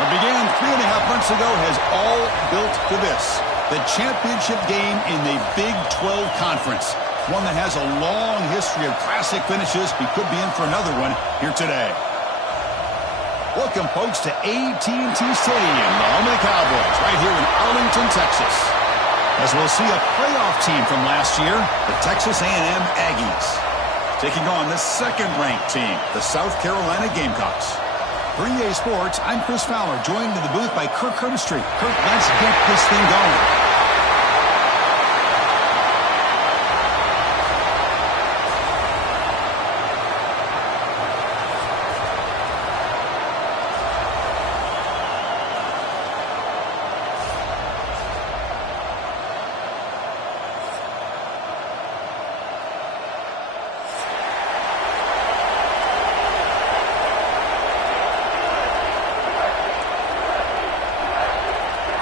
What began 3.5 months ago has all built to this. The championship game in the Big 12 Conference. One that has a long history of classic finishes. We could be in for another one here today. Welcome, folks, to AT&T Stadium, the home of the Cowboys, right here in Arlington, Texas. As we'll see a playoff team from last year, the Texas A&M Aggies, taking on the second-ranked team, the South Carolina Gamecocks. For EA Sports, I'm Chris Fowler, joined in the booth by Kirk Herbstreit. Kirk, let's get this thing going.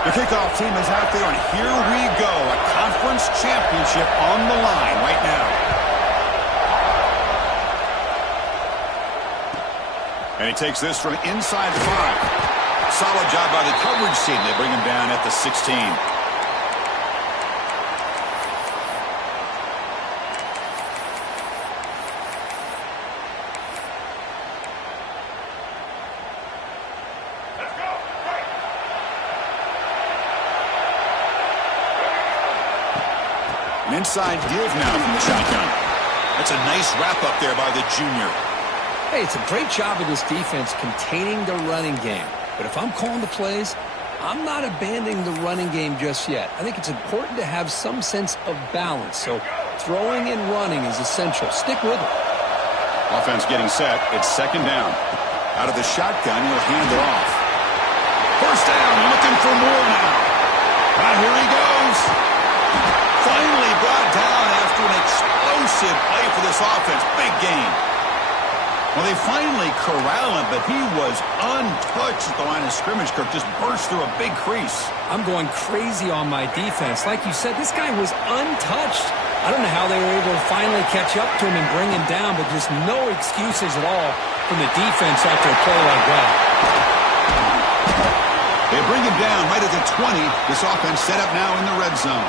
The kickoff team is out there, and here we go. A conference championship on the line right now. And he takes this from inside the 5. Solid job by the coverage team. They bring him down at the 16. An inside give now from the shotgun. That's a nice wrap-up there by the junior. Hey, it's a great job of this defense containing the running game. But if I'm calling the plays, I'm not abandoning the running game just yet. I think it's important to have some sense of balance. So throwing and running is essential. Stick with it. Offense getting set. It's second down. Out of the shotgun, he'll hand it off. First down, looking for more now. Here he goes. Finally brought down after an explosive play for this offense. Big game. Well, they finally corral him, but he was untouched at the line of scrimmage. Kirk just burst through a big crease. I'm going crazy on my defense. Like you said, this guy was untouched. I don't know how they were able to finally catch up to him and bring him down, but just no excuses at all from the defense after a play like that. They bring him down right at the 20. This offense set up now in the red zone.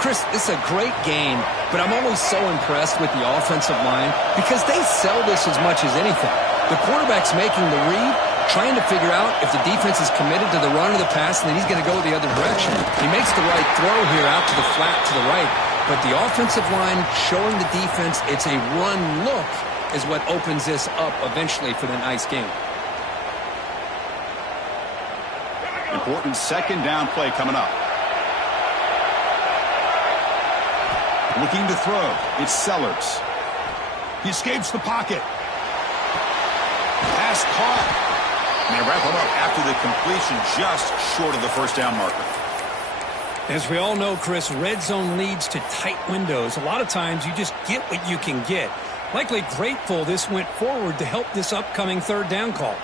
Chris, this is a great game, but I'm always so impressed with the offensive line because they sell this as much as anything. The quarterback's making the read, trying to figure out if the defense is committed to the run or the pass, and then he's going to go the other direction. He makes the right throw here out to the flat to the right, but the offensive line showing the defense it's a run look is what opens this up eventually for the nice game. Important second down play coming up. Looking to throw. It's Sellers. He escapes the pocket. Pass caught. And they wrap him up after the completion just short of the first down marker. As we all know, Chris, red zone leads to tight windows. A lot of times you just get what you can get. Likely grateful this went forward to help this upcoming third down call.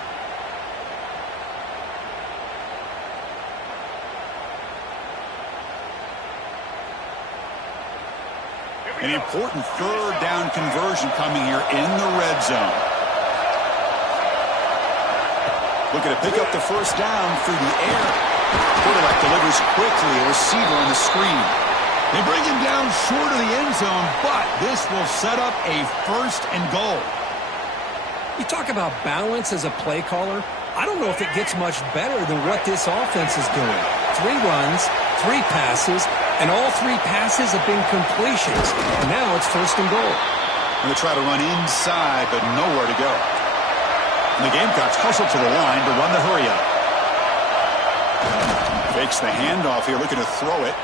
An important third down conversion coming here in the red zone. Looking to pick up the first down through the air. Quarterback delivers quickly, a receiver on the screen. They bring him down short of the end zone, but this will set up a first and goal. You talk about balance as a play caller. I don't know if it gets much better than what this offense is doing. 3 runs, 3 passes, and all 3 passes have been completions. And now it's first and goal. And they try to run inside, but nowhere to go. And the Gamecocks hustle to the line to run the hurry up. Fakes the handoff here, looking to throw it.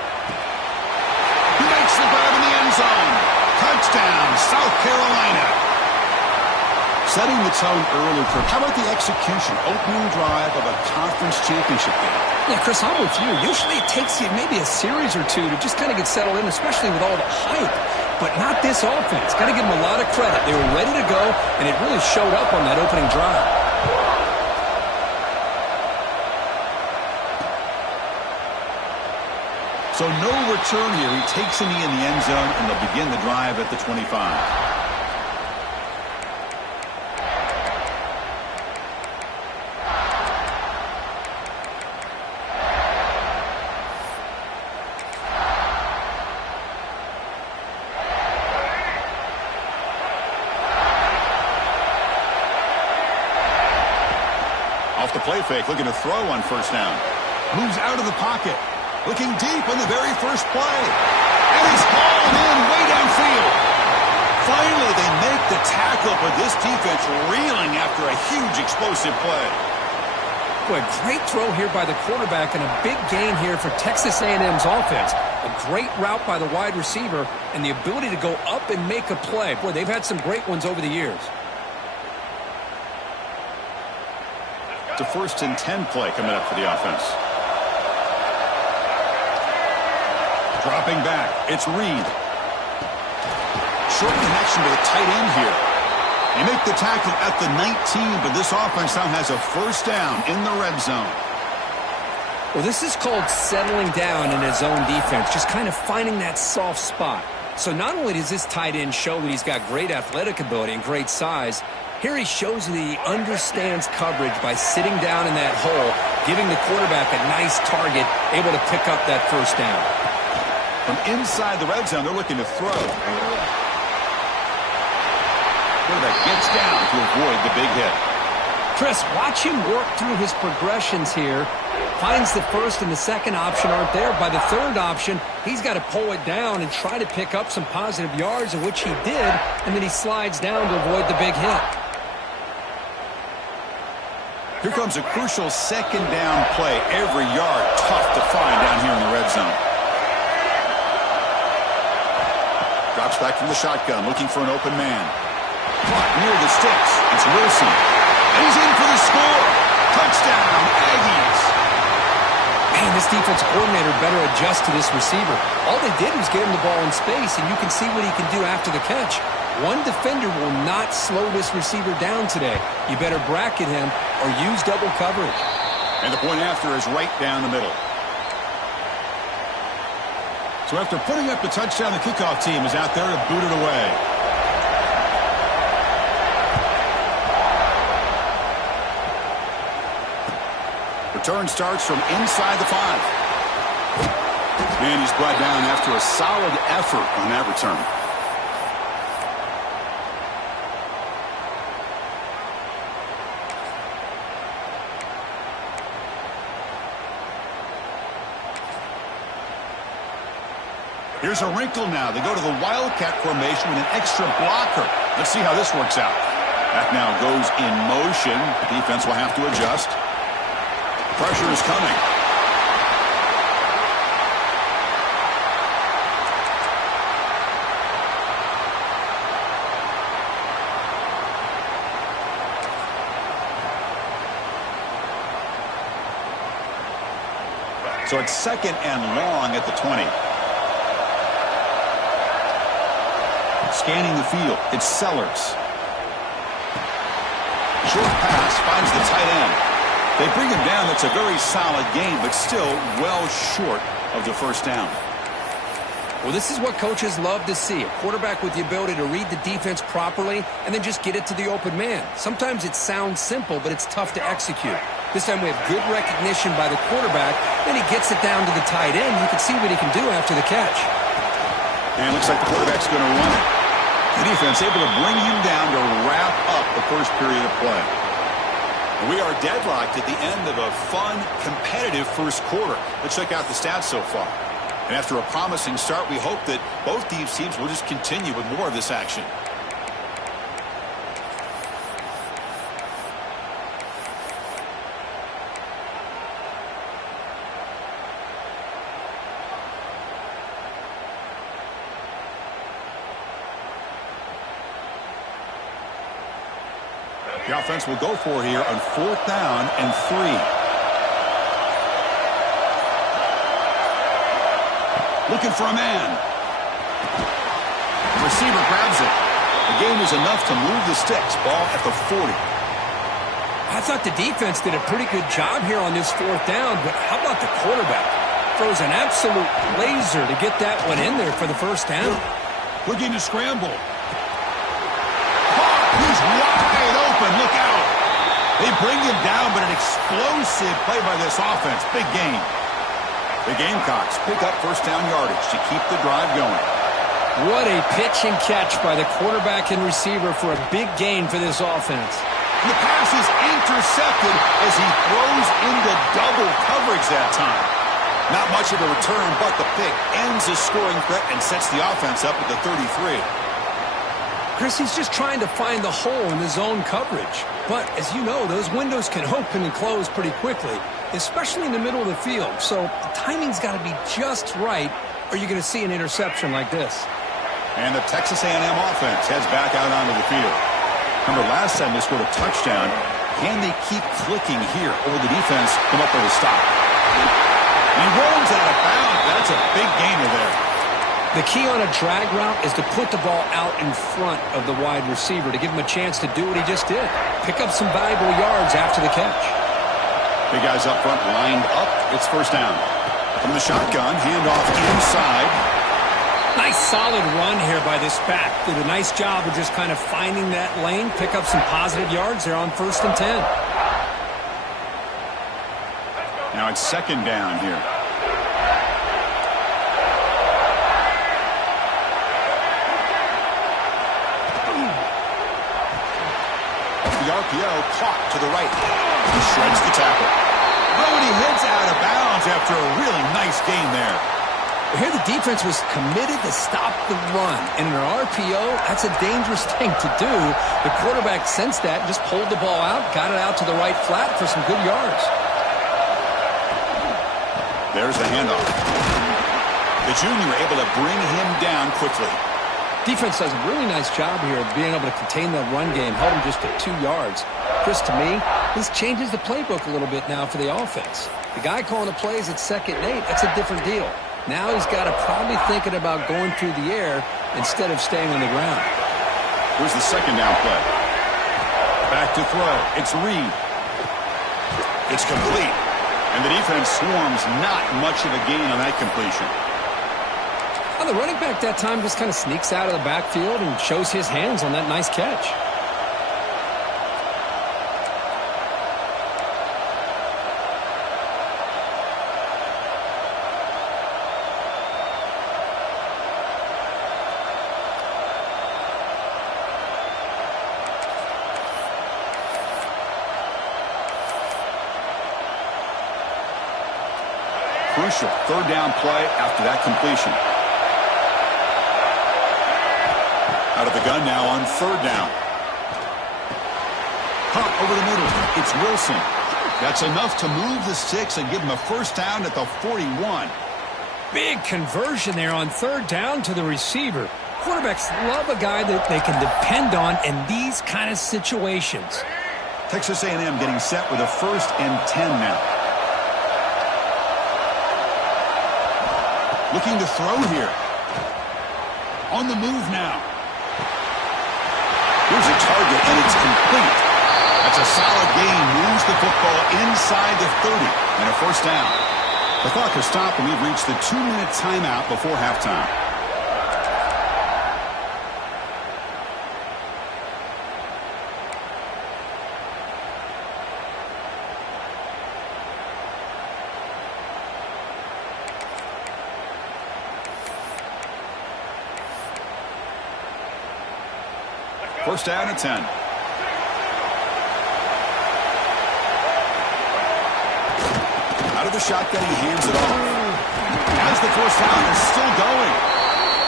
He makes the grab in the end zone. Touchdown, South Carolina. Setting the tone early, Kirk. How about the execution? Opening drive of a conference championship game. Yeah, Chris, I'm with you. Usually it takes you maybe a series or two to just kind of get settled in, especially with all the hype. But not this offense. Got to give them a lot of credit. They were ready to go, and it really showed up on that opening drive. So no return here. He takes a knee in the end zone, and they'll begin the drive at the 25. off the play fake, looking to throw on first down. Moves out of the pocket. Looking deep on the very first play. And he's hauled in way downfield. Finally, they make the tackle, but this defense reeling after a huge explosive play. Boy, great throw here by the quarterback and a big gain here for Texas A&M's offense. A great route by the wide receiver and the ability to go up and make a play. Boy, they've had some great ones over the years. It's a 1st and 10 play coming up for the offense. Dropping back, it's Reed. Short connection to the tight end here. They make the tackle at the 19, but this offense now has a first down in the red zone. Well, this is called settling down in his own defense, just kind of finding that soft spot. So not only does this tight end show that he's got great athletic ability and great size, here he shows that he understands coverage by sitting down in that hole, giving the quarterback a nice target, able to pick up that first down. From inside the red zone, they're looking to throw. Quarterback gets down to avoid the big hit. Chris, watch him work through his progressions here. Finds the first and the second option aren't there. By the third option, he's got to pull it down and try to pick up some positive yards, of which he did, and then he slides down to avoid the big hit. Here comes a crucial second down play. Every yard tough to find down here in the red zone. Drops back from the shotgun, looking for an open man. Caught near the sticks. It's Wilson. And he's in for the score. Touchdown, Aggies. Man, this defensive coordinator better adjust to this receiver. All they did was get him the ball in space, and you can see what he can do after the catch. One defender will not slow this receiver down today. You better bracket him or use double coverage. And the point after is right down the middle. So after putting up the touchdown, the kickoff team is out there to boot it away. Return starts from inside the 5. And he's brought down after a solid effort on that return. Here's a wrinkle now. They go to the Wildcat formation with an extra blocker. Let's see how this works out. That now goes in motion. The defense will have to adjust. Pressure is coming. So it's 2nd and long at the 20. Scanning the field, it's Sellers. Short pass finds the tight end. They bring him down. That's a very solid game, but still well short of the first down. Well, this is what coaches love to see. A quarterback with the ability to read the defense properly and then just get it to the open man. Sometimes it sounds simple, but it's tough to execute. This time we have good recognition by the quarterback. Then he gets it down to the tight end. You can see what he can do after the catch. And it looks like the quarterback's going to run it. The defense able to bring him down to wrap up the first period of play. We are deadlocked at the end of a fun, competitive first quarter. Let's check out the stats so far. And after a promising start, we hope that both these teams will just continue with more of this action. The offense will go for here on 4th down and 3. Looking for a man. The receiver grabs it. The gain is enough to move the sticks. Ball at the 40. I thought the defense did a pretty good job here on this 4th down, but how about the quarterback? Throws an absolute laser to get that one in there for the first down. Looking to scramble. He's wide open. Look out. They bring him down, but an explosive play by this offense. Big gain. The Gamecocks pick up first down yardage to keep the drive going. What a pitch and catch by the quarterback and receiver for a big gain for this offense. And the pass is intercepted as he throws into double coverage that time. Not much of a return, but the pick ends the scoring threat and sets the offense up at the 33. Chris, he's just trying to find the hole in the zone coverage. But, as you know, those windows can open and close pretty quickly, especially in the middle of the field. So the timing's got to be just right, or you're going to see an interception like this. And the Texas A&M offense heads back out onto the field. Remember, last time they scored a touchdown. Can they keep clicking here, or will the defense come up with a stop? And he rolls out of bounds. That's a big gainer there. The key on a drag route is to put the ball out in front of the wide receiver to give him a chance to do what he just did. Pick up some valuable yards after the catch. Big guys up front lined up. It's first down. From the shotgun, handoff inside. Nice solid run here by this back. Did a nice job of just kind of finding that lane, pick up some positive yards there on 1st and 10. Now it's second down here. The RPO caught to the right. He shreds the tackle. Oh, and he heads out of bounds after a really nice gain there. Here the defense was committed to stop the run. And in an RPO, that's a dangerous thing to do. The quarterback sensed that, just pulled the ball out, got it out to the right flat for some good yards. There's the handoff. The junior able to bring him down quickly. Defense does a really nice job here of being able to contain that run game, held him just at 2 yards. Chris, to me, this changes the playbook a little bit now for the offense. The guy calling the plays at 2nd and 8, that's a different deal. Now he's got to probably thinking about going through the air instead of staying on the ground. Here's the second down play. Back to throw. It's Reed. It's complete. And the defense swarms not much of a gain on that completion. Well, the running back that time just kind of sneaks out of the backfield and shows his hands on that nice catch. Crucial third down play after that completion. Out of the gun now on 3rd down. Pop over the middle. It's Wilson. That's enough to move the sticks and give him a first down at the 41. Big conversion there on 3rd down to the receiver. Quarterbacks love a guy that they can depend on in these kind of situations. Texas A&M getting set with a 1st and 10 now. Looking to throw here. On the move now. Here's a target, and it's complete. That's a solid gain. Moves the football inside the 30 and a first down. The clock has stopped, and we've reached the 2-minute timeout before halftime. First down and 10. Out of the shotgun, he hands it off. Has the first down, is still going.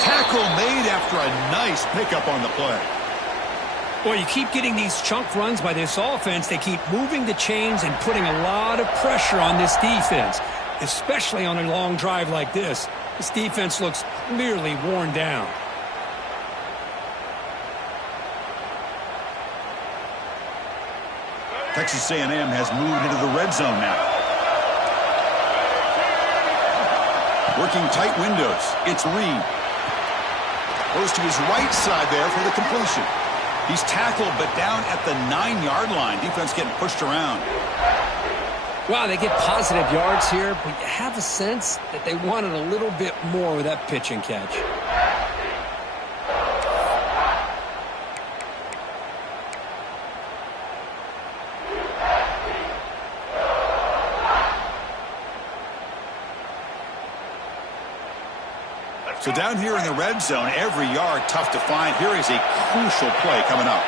Tackle made after a nice pickup on the play. Well, you keep getting these chunk runs by this offense. They keep moving the chains and putting a lot of pressure on this defense, especially on a long drive like this. This defense looks clearly worn down. Texas A&M has moved into the red zone now. Working tight windows. It's Reed. Goes to his right side there for the completion. He's tackled, but down at the 9-yard line. Defense getting pushed around. Wow, they get positive yards here, but you have a sense that they wanted a little bit more with that pitch and catch. So down here in the red zone, every yard tough to find. Here is a crucial play coming up.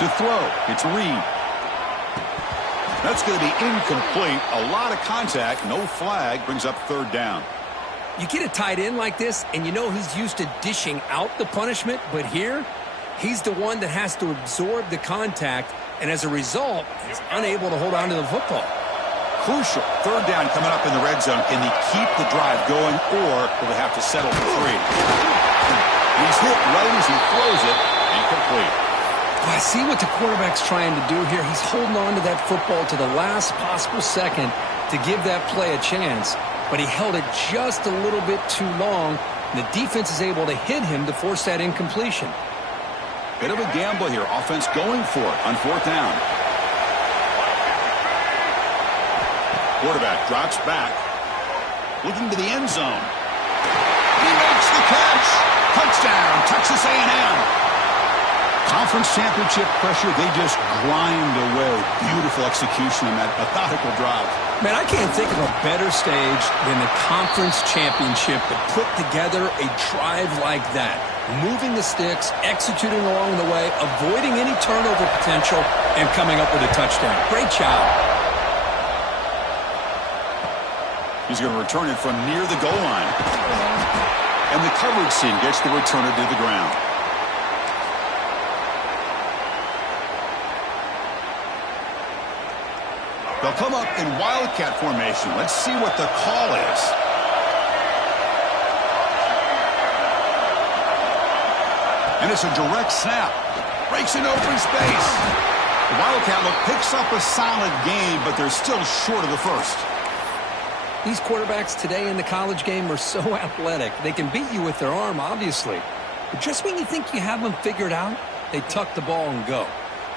To throw, it's Reed. That's going to be incomplete. A lot of contact. No flag. Brings up third down. You get a tight end like this, and you know he's used to dishing out the punishment, but here, he's the one that has to absorb the contact, and as a result, he's unable to hold on to the football. Crucial. Third down coming up in the red zone. Can they keep the drive going, or will they have to settle for 3? He's hit right as he throws it. Incomplete. I see what the quarterback's trying to do here. He's holding on to that football to the last possible second to give that play a chance, but he held it just a little bit too long, and the defense is able to hit him to force that incompletion. Bit of a gamble here. Offense going for it on fourth down. Quarterback drops back, looking to the end zone. He makes the catch. Touchdown, Texas A&M. Conference championship pressure, they just grind away. Beautiful execution on that methodical drive. Man, I can't think of a better stage than the conference championship to put together a drive like that. Moving the sticks, executing along the way, avoiding any turnover potential, and coming up with a touchdown. Great job. He's going to return it from near the goal line. And the coverage team gets the returner to the ground. They'll come up in Wildcat formation. Let's see what the call is. And it's a direct snap. Breaks in open space. The Wildcat look picks up a solid gain, but they're still short of the first. These quarterbacks today in the college game are so athletic. They can beat you with their arm, obviously. But just when you think you have them figured out, they tuck the ball and go.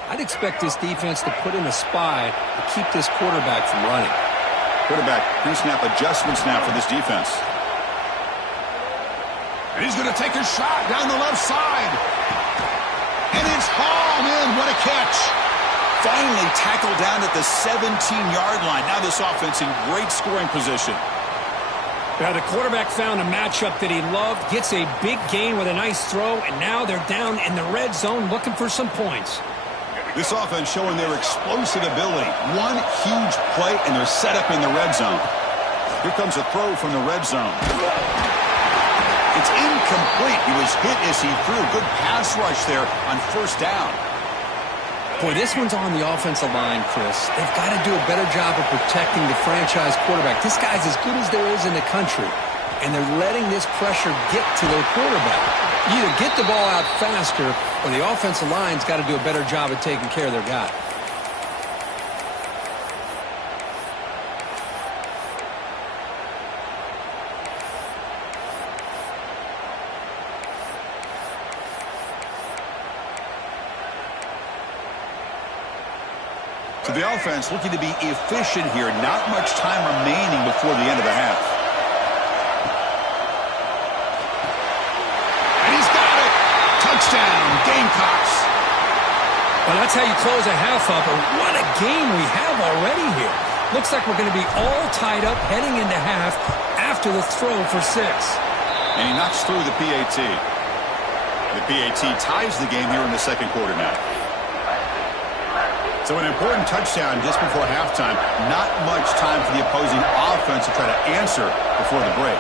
I'd expect this defense to put in a spy to keep this quarterback from running. Quarterback pre-snap adjustments now for this defense. And he's going to take a shot down the left side. And it's hauled in. What a catch. Finally tackled down at the 17-yard line. Now this offense in great scoring position. Now the quarterback found a matchup that he loved, gets a big gain with a nice throw, and now they're down in the red zone looking for some points. This offense showing their explosive ability. One huge play, and they're set up in the red zone. Here comes a throw from the red zone. It's incomplete. He was hit as he threw. Good pass rush there on first down. Boy, this one's on the offensive line, Chris. They've got to do a better job of protecting the franchise quarterback. This guy's as good as there is in the country, and they're letting this pressure get to their quarterback. You either get the ball out faster, or the offensive line's got to do a better job of taking care of their guy. So the offense looking to be efficient here. Not much time remaining before the end of the half. Touchdown, Gamecocks. Well, that's how you close a half up. What a game we have already here. Looks like we're going to be all tied up heading into half after the throw for 6. And he knocks through the PAT. The PAT ties the game here in the second quarter now. So an important touchdown just before halftime. Not much time for the opposing offense to try to answer before the break.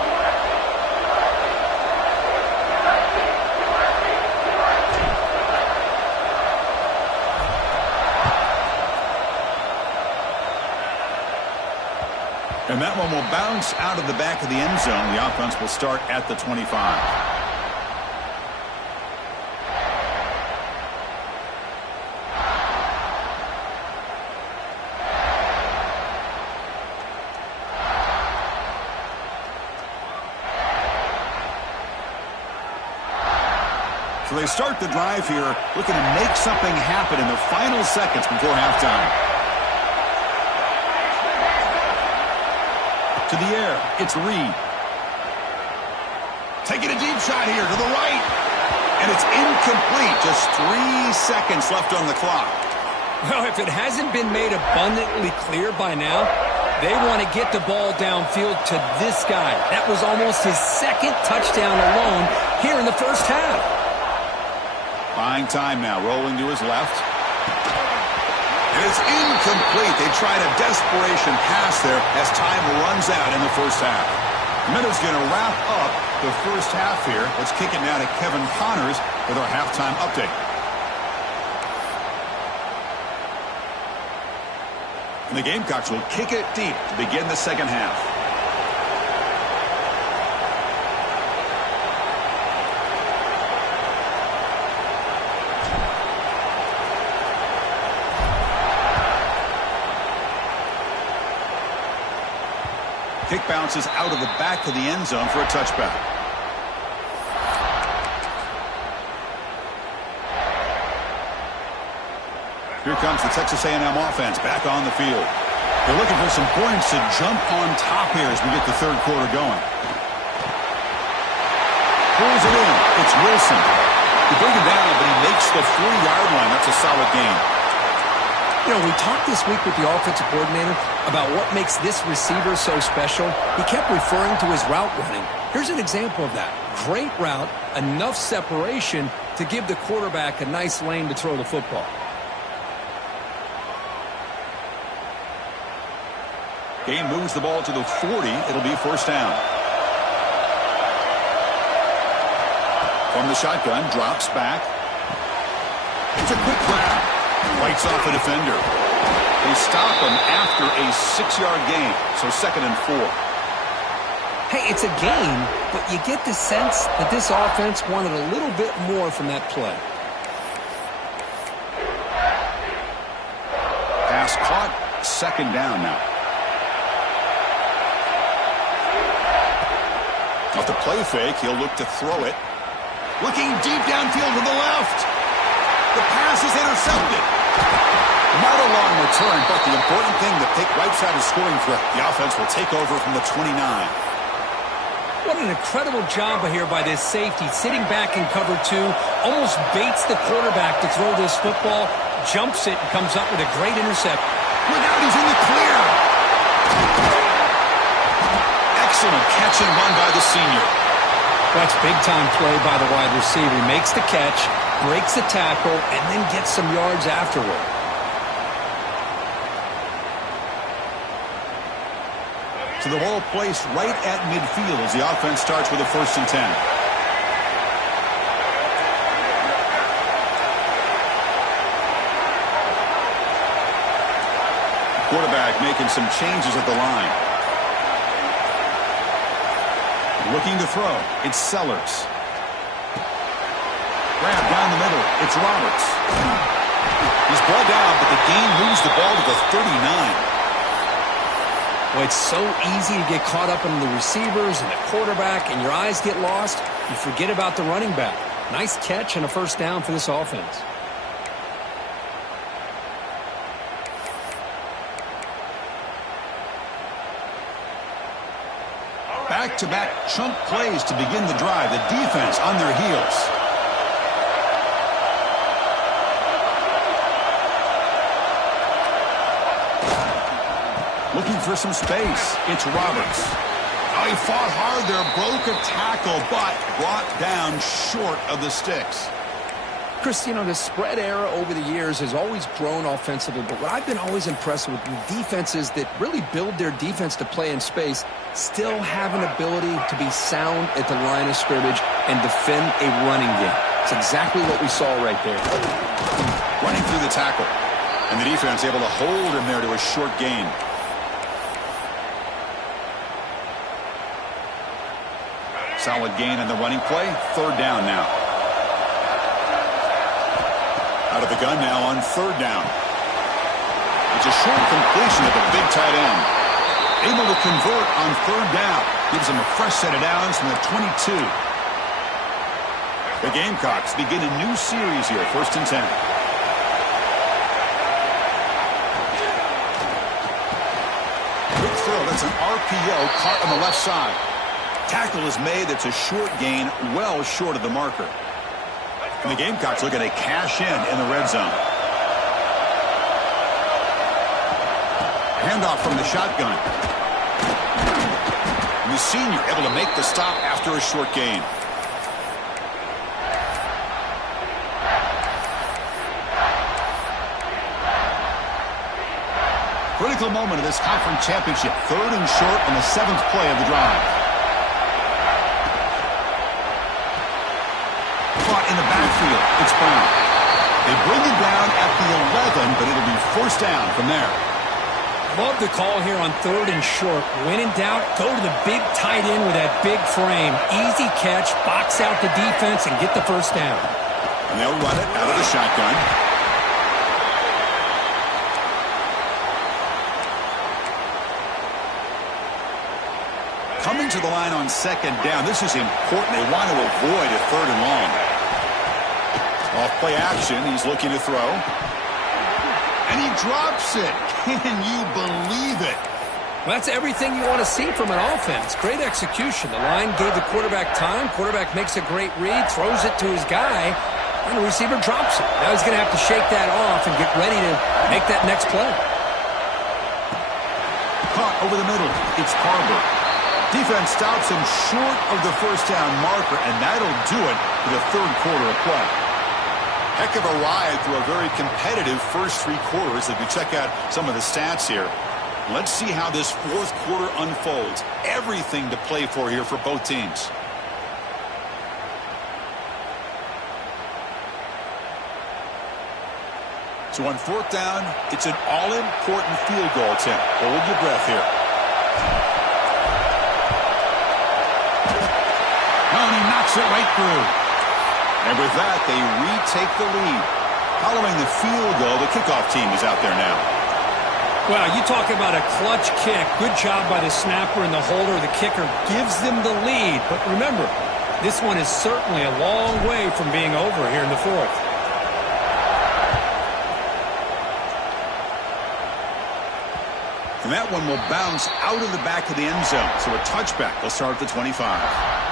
And that one will bounce out of the back of the end zone. The offense will start at the 25. So they start the drive here, looking to make something happen in the final seconds before halftime. To the air, it's Reed. Taking a deep shot here to the right. And it's incomplete. Just 3 seconds left on the clock. Well, if it hasn't been made abundantly clear by now, they want to get the ball downfield to this guy. That was almost his second touchdown alone here in the first half. Buying time now, rolling to his left. And it's incomplete. They tried a desperation pass there as time runs out in the first half. Minutes going to wrap up the first half here. Let's kick it now to Kevin Connors with our halftime update. And the Gamecocks will kick it deep to begin the second half. Kick bounces out of the back of the end zone for a touchback. Here comes the Texas A&M offense back on the field. They're looking for some points to jump on top here as we get the third quarter going. Pulls it in. It's Wilson. He brings it down, but he makes the 40-yard line. That's a solid gain. You know, we talked this week with the offensive coordinator about what makes this receiver so special. He kept referring to his route running. Here's an example of that. Great route, enough separation to give the quarterback a nice lane to throw the football. Game moves the ball to the 40. It'll be first down. From the shotgun, drops back. It's a quick grab. Fights off a defender. They stop him after a 6-yard gain, so 2nd and 4. Hey, it's a gain, but you get the sense that this offense wanted a little bit more from that play. Pass caught, 2nd down now. Off the play fake, he'll look to throw it. Looking deep downfield to the left. The pass is intercepted. Not a long return, but the important thing, the pick right side of scoring threat. The offense will take over from the 29. What an incredible job here by this safety. Sitting back in cover 2, almost baits the quarterback to throw this football, jumps it, and comes up with a great intercept. Look out, he's in the clear. Excellent catch and run by the senior. That's big-time play by the wide receiver. He makes the catch, breaks the tackle, and then gets some yards afterward. So the ball placed right at midfield as the offense starts with a 1st and 10. Quarterback making some changes at the line. Looking to throw. It's Sellers. Grab down the middle. It's Roberts. He's brought down, but the gain moves the ball to the 39. Well, it's so easy to get caught up in the receivers and the quarterback, and your eyes get lost. You forget about the running back. Nice catch and a 1st down for this offense. Back-to-back chunk plays to begin the drive. The defense on their heels. Looking for some space. It's Roberts. Oh, he fought hard there. Broke a tackle, but brought down short of the sticks. Chris, you know, the spread era over the years has always grown offensively, but what I've been always impressed with defenses that really build their defense to play in space still have an ability to be sound at the line of scrimmage and defend a running game. It's exactly what we saw right there. Running through the tackle, and the defense able to hold him there to a short gain. Solid gain in the running play. 3rd down now. Out of the gun now on 3rd down. It's a short completion at the big tight end. Able to convert on 3rd down. Gives him a fresh set of downs from the 22. The Gamecocks begin a new series here. 1st and 10. Quick throw. That's an RPO caught on the left side. Tackle is made. That's a short gain, well short of the marker. And the Gamecocks looking to cash in the red zone. Handoff from the shotgun. And the senior able to make the stop after a short gain. Critical moment of this conference championship. 3rd and short on the 7th play of the drive. Caught in the backfield. It's Brown. They bring him down at the 11, but it'll be 1st down from there. Love the call here on 3rd and short. When in doubt, go to the big tight end with that big frame. Easy catch, box out the defense, and get the 1st down. And they'll run it out of the shotgun. Coming to the line on 2nd down. This is important. They want to avoid a 3rd and long. Off play action. He's looking to throw. And he drops it. Can you believe it? Well, that's everything you want to see from an offense. Great execution. The line gave the quarterback time. Quarterback makes a great read, throws it to his guy, and the receiver drops it. Now he's going to have to shake that off and get ready to make that next play. Caught over the middle. It's Harbor. Defense stops him short of the 1st down marker, and that'll do it for the 3rd quarter of play. Heck of a ride through a very competitive first 3 quarters. If you check out some of the stats here, let's see how this 4th quarter unfolds. Everything to play for here for both teams. So on 4th down, it's an all-important field goal attempt. Hold your breath here. And he knocks it right through. And with that, they retake the lead. Following the field goal, the kickoff team is out there now. Well, you talk about a clutch kick. Good job by the snapper and the holder. The kicker gives them the lead. But remember, this one is certainly a long way from being over here in the 4th. And that one will bounce out of the back of the end zone. So a touchback. They'll start at the 25.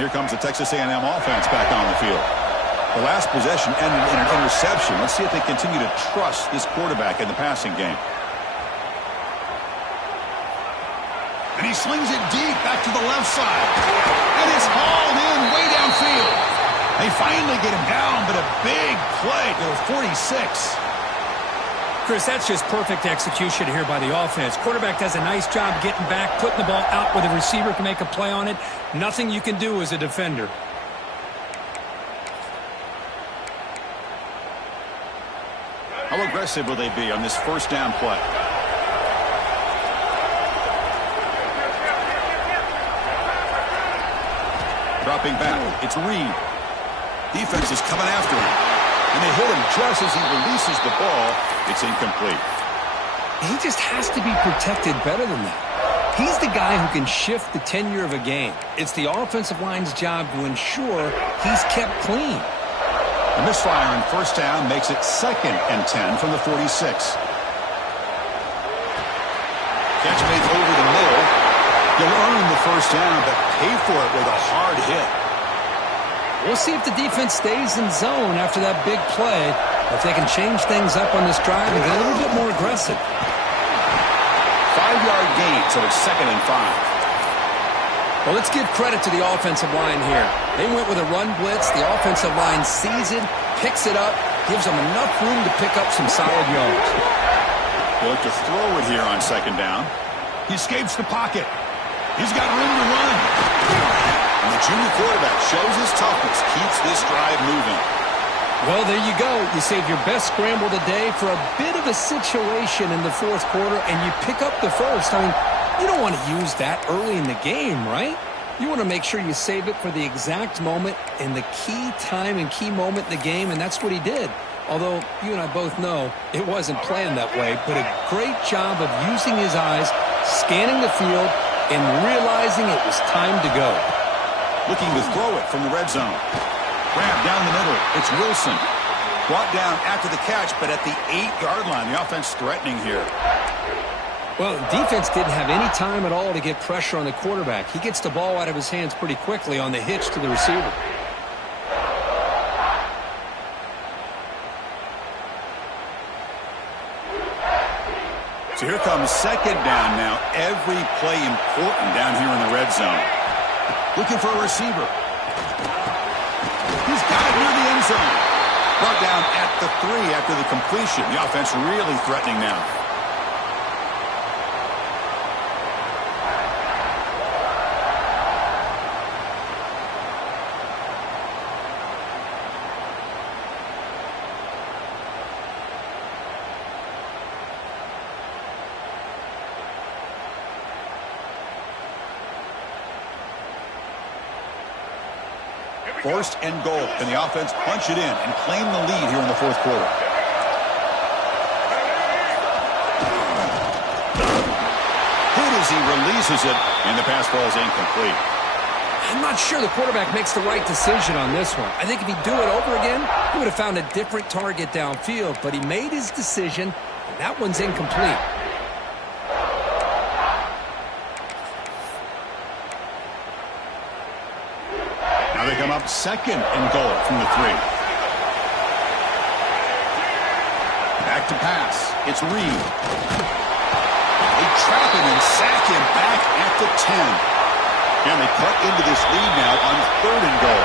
Here comes the Texas A&M offense back on the field. The last possession ended in an interception. Let's see if they continue to trust this quarterback in the passing game. And he slings it deep back to the left side. And it's hauled in way downfield. They finally get him down, but a big play to the 46. Chris, that's just perfect execution here by the offense. Quarterback does a nice job getting back, putting the ball out where the receiver can make a play on it. Nothing you can do as a defender. How aggressive will they be on this 1st down play? Dropping back. It's Reed. Defense is coming after him. And they hit him just as he releases the ball. It's incomplete. He just has to be protected better than that. He's the guy who can shift the tenure of a game. It's the offensive line's job to ensure he's kept clean. The misfire on 1st down makes it 2nd and 10 from the 46. Catch made over the middle. You'll earn the 1st down, but pay for it with a hard hit. We'll see if the defense stays in zone after that big play. If they can change things up on this drive and get a little bit more aggressive. 5-yard gain, so it's 2nd and 5. Well, let's give credit to the offensive line here. They went with a run blitz. The offensive line sees it, picks it up, gives them enough room to pick up some solid yards. They'll look to throw it here on 2nd down. He escapes the pocket. He's got room to run. And the junior quarterback shows his toughness, keeps this drive moving. Well, there you go. You save your best scramble today for a bit of a situation in the 4th quarter, and you pick up the 1st. I mean, you don't want to use that early in the game, right? You want to make sure you save it for the exact moment and the key time and key moment in the game, and that's what he did. Although you and I both know it wasn't planned that way, but a great job of using his eyes, scanning the field, and realizing it was time to go. Looking to throw it from the red zone. Grab down the middle. It's Wilson. Brought down after the catch, but at the 8-yard line. The offense threatening here. Well, the defense didn't have any time at all to get pressure on the quarterback. He gets the ball out of his hands pretty quickly on the hitch to the receiver. So here comes second down now. Every play important down here in the red zone. Looking for a receiver. He's got it near the end zone. Brought down at the 3 after the completion. The offense really threatening now. First and goal. Can the offense punch it in and claim the lead here in the fourth quarter? Good as he releases it, and the pass ball is incomplete. I'm not sure the quarterback makes the right decision on this one. I think if he'd do it over again, he would have found a different target downfield, but he made his decision, and that one's incomplete. Now they come up second and goal from the 3. Back to pass. It's Reed. They trap him and sack him back at the 10. And they cut into this lead now on third and goal.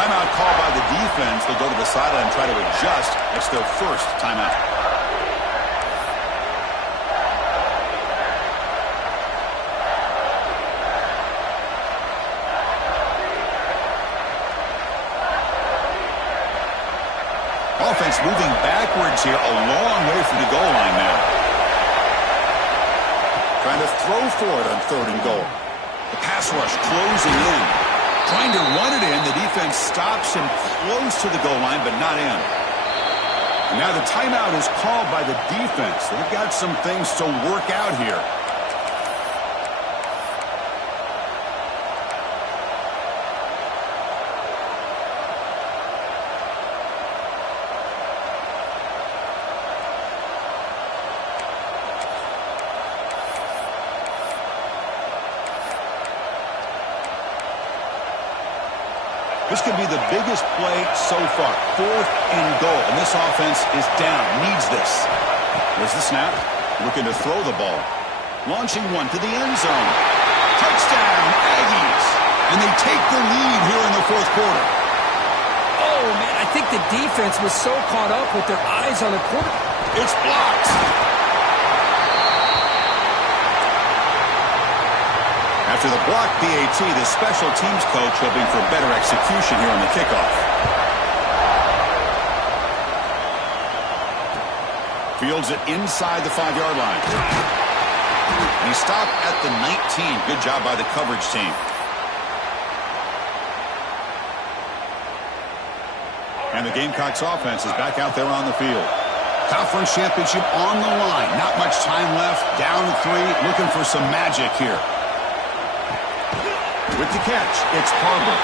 Timeout called by the defense. They'll go to the sideline and try to adjust. It's their first timeout. Offense moving backwards here, a long way from the goal line now. Trying to throw for it on third and goal. The pass rush closing in. Trying to run it in. The defense stops him close to the goal line, but not in. And now the timeout is called by the defense. They've got some things to work out here. This could be the biggest play so far. Fourth and goal. And this offense is down. Needs this. There's the snap. Looking to throw the ball. Launching one to the end zone. Touchdown, Aggies. And they take the lead here in the fourth quarter. Oh, man, I think the defense was so caught up with their eyes on the quarterback. It's blocked. After the block PAT, the special teams coach hoping for better execution here on the kickoff. Fields it inside the 5-yard line. And he stopped at the 19. Good job by the coverage team. And the Gamecocks offense is back out there on the field. Conference championship on the line. Not much time left. Down 3. Looking for some magic here. With the catch, it's Harper.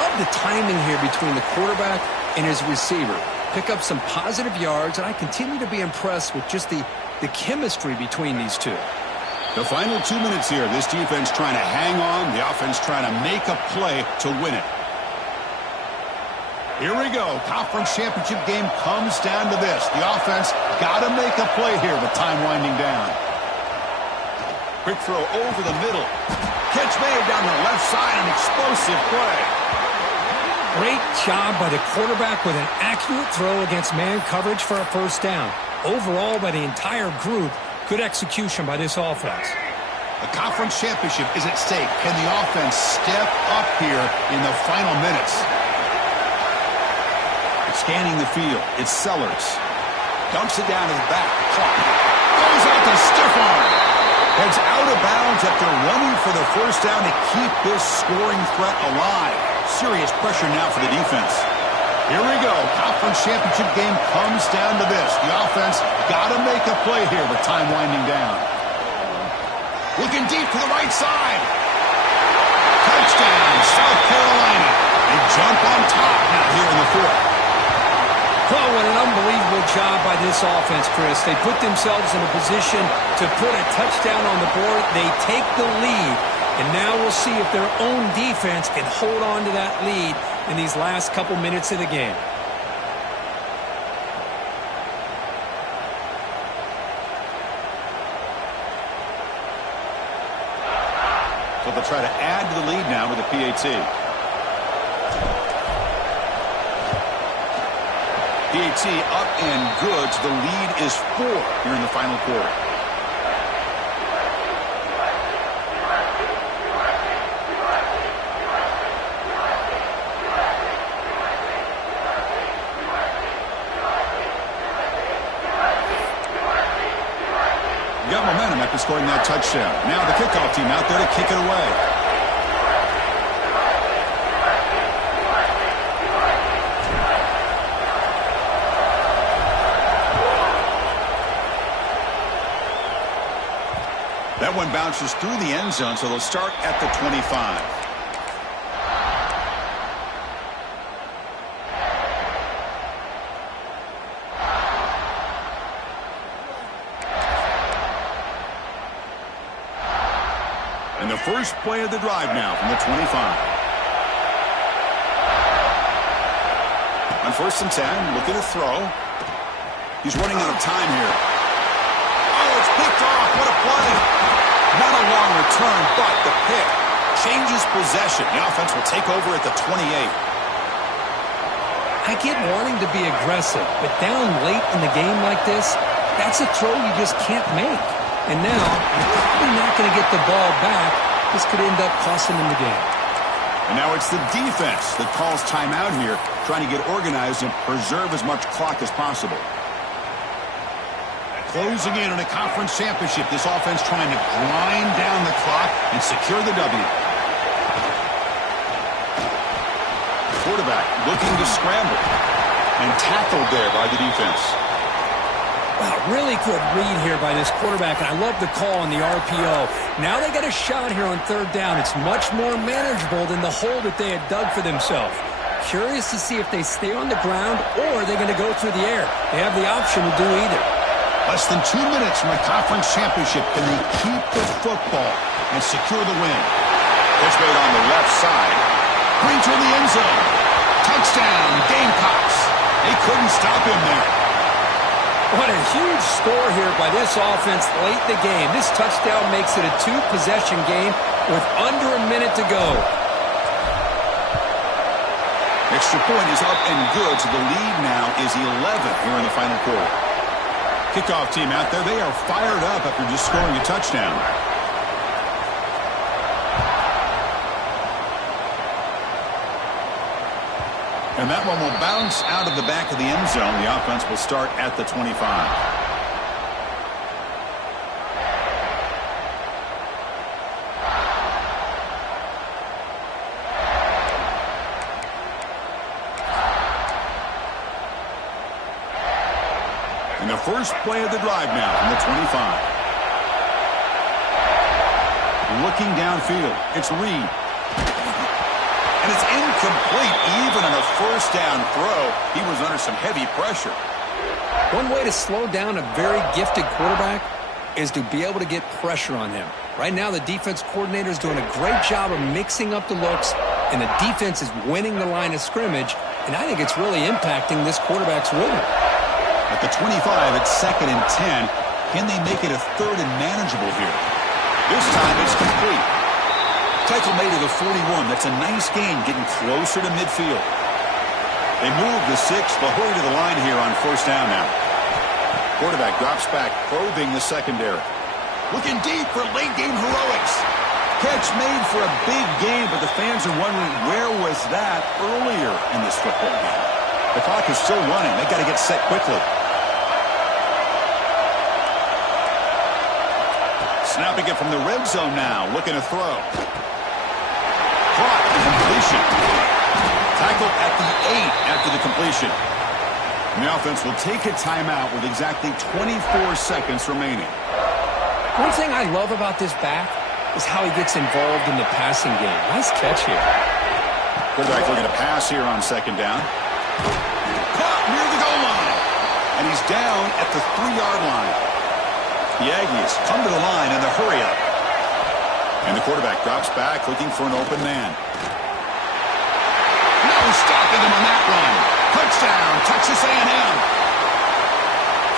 Love the timing here between the quarterback and his receiver. Pick up some positive yards, and I continue to be impressed with just the chemistry between these two. The final 2 minutes here. This defense trying to hang on. The offense trying to make a play to win it. Here we go. Conference championship game comes down to this. The offense got to make a play here with time winding down. Quick throw over the middle. Catch made down the left side, an explosive play. Great job by the quarterback with an accurate throw against man coverage for a first down. Overall, by the entire group, good execution by this offense. The conference championship is at stake. Can the offense step up here in the final minutes? Scanning the field, it's Sellers. Dumps it down to the back. Clock. Goes out to stiff arm. Heads out of bounds after running for the first down to keep this scoring threat alive. Serious pressure now for the defense. Here we go. Conference championship game comes down to this. The offense got to make a play here with time winding down. Looking deep to the right side. Touchdown, South Carolina. They jump on top now here in the fourth. Well, what an unbelievable job by this offense, Chris. They put themselves in a position to put a touchdown on the board. They take the lead, and now we'll see if their own defense can hold on to that lead in these last couple minutes of the game. but they'll try to add to the lead now with a PAT. PAT up and good. So the lead is 4 here in the final quarter. Got momentum after scoring that touchdown. Now the kickoff team out there to kick it away. That one bounces through the end zone, so they'll start at the 25. And the first play of the drive now from the 25. On 1st and 10, looking to throw. He's running out of time here. Oh, it's picked off. What a play. Not a long return, but the pick changes possession. The offense will take over at the 28. I get wanting to be aggressive, but down late in the game like this, that's a throw you just can't make. And now, you're probably not going to get the ball back. This could end up costing them the game. And now it's the defense that calls timeout here, trying to get organized and preserve as much clock as possible. Closing in on a conference championship, this offense trying to grind down the clock and secure the W. Quarterback looking to scramble and tackled there by the defense. Wow, really good read here by this quarterback, and I love the call on the RPO. Now they got a shot here on 3rd down. It's much more manageable than the hole that they had dug for themselves. Curious to see if they stay on the ground or they're going to go through the air. They have the option to do either. Less than 2 minutes from a conference championship. Can they keep the football and secure the win? Pitch made on the left side. Green to the end zone. Touchdown, Gamecocks. They couldn't stop him there. What a huge score here by this offense late in the game. This touchdown makes it a 2-possession game with under a minute to go. Extra point is up and good, so the lead now is 11 here in the final quarter. Kickoff team out there, they are fired up after just scoring a touchdown. And that one will bounce out of the back of the end zone. The offense will start at the 25. And the first play of the drive now from the 25. Looking downfield, it's Reed. And it's incomplete. Even on a 1st down throw, he was under some heavy pressure. One way to slow down a very gifted quarterback is to be able to get pressure on him. Right now, the defense coordinator is doing a great job of mixing up the looks, and the defense is winning the line of scrimmage, and I think it's really impacting this quarterback's rhythm. At the 25, it's 2nd and 10. Can they make it a 3rd and manageable here? This time it's complete. Tackle made to the 41. That's a nice gain, getting closer to midfield. They move the 6. They'll hurry to the line here on 1st down now. Quarterback drops back, probing the secondary. Looking deep for late-game heroics. Catch made for a big game, but the fans are wondering, where was that earlier in this football game? The clock is still running. They got to get set quickly. Snapping it from the red zone now, looking to throw. Caught, completion. Tackled at the 8 after the completion. And the offense will take a timeout with exactly 24 seconds remaining. One thing I love about this back is how he gets involved in the passing game. Nice catch here. Quarterback looking to pass here on 2nd down. Caught near the goal line. And he's down at the 3-yard line. The Aggies come to the line in the hurry-up. And the quarterback drops back, looking for an open man. No stopping him on that one. Touchdown, Texas A&M.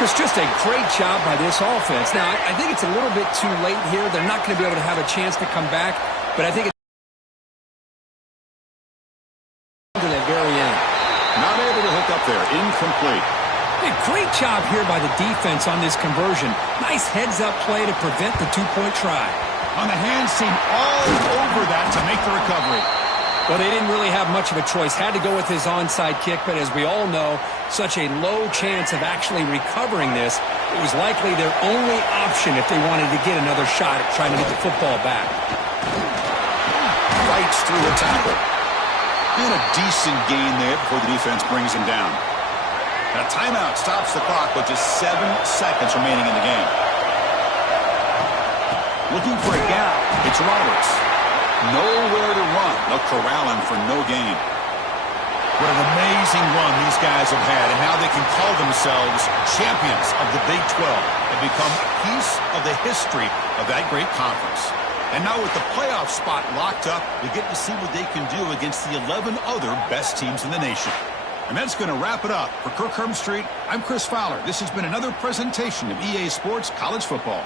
Chris, just a great job by this offense. Now, I think it's a little bit too late here. They're not going to be able to have a chance to come back. but I think it's to the very end. Not able to hook up there. Incomplete. Hey, great job here by the defense on this conversion. Nice heads-up play to prevent the two-point try. On the hands team all over that to make the recovery. Well, they didn't really have much of a choice. Had to go with his onside kick, but as we all know, such a low chance of actually recovering this. It was likely their only option if they wanted to get another shot at trying to get the football back. Fights through the tackle. And a decent gain there before the defense brings him down. And a timeout stops the clock with just 7 seconds remaining in the game. Looking for a gap. It's Roberts. Nowhere to run. They'll corral him for no gain. What an amazing run these guys have had, and now they can call themselves champions of the Big 12 and become a piece of the history of that great conference. And now with the playoff spot locked up, we get to see what they can do against the 11 other best teams in the nation. And that's going to wrap it up. For Kirk Herbstreit, I'm Chris Fowler. This has been another presentation of EA Sports College Football.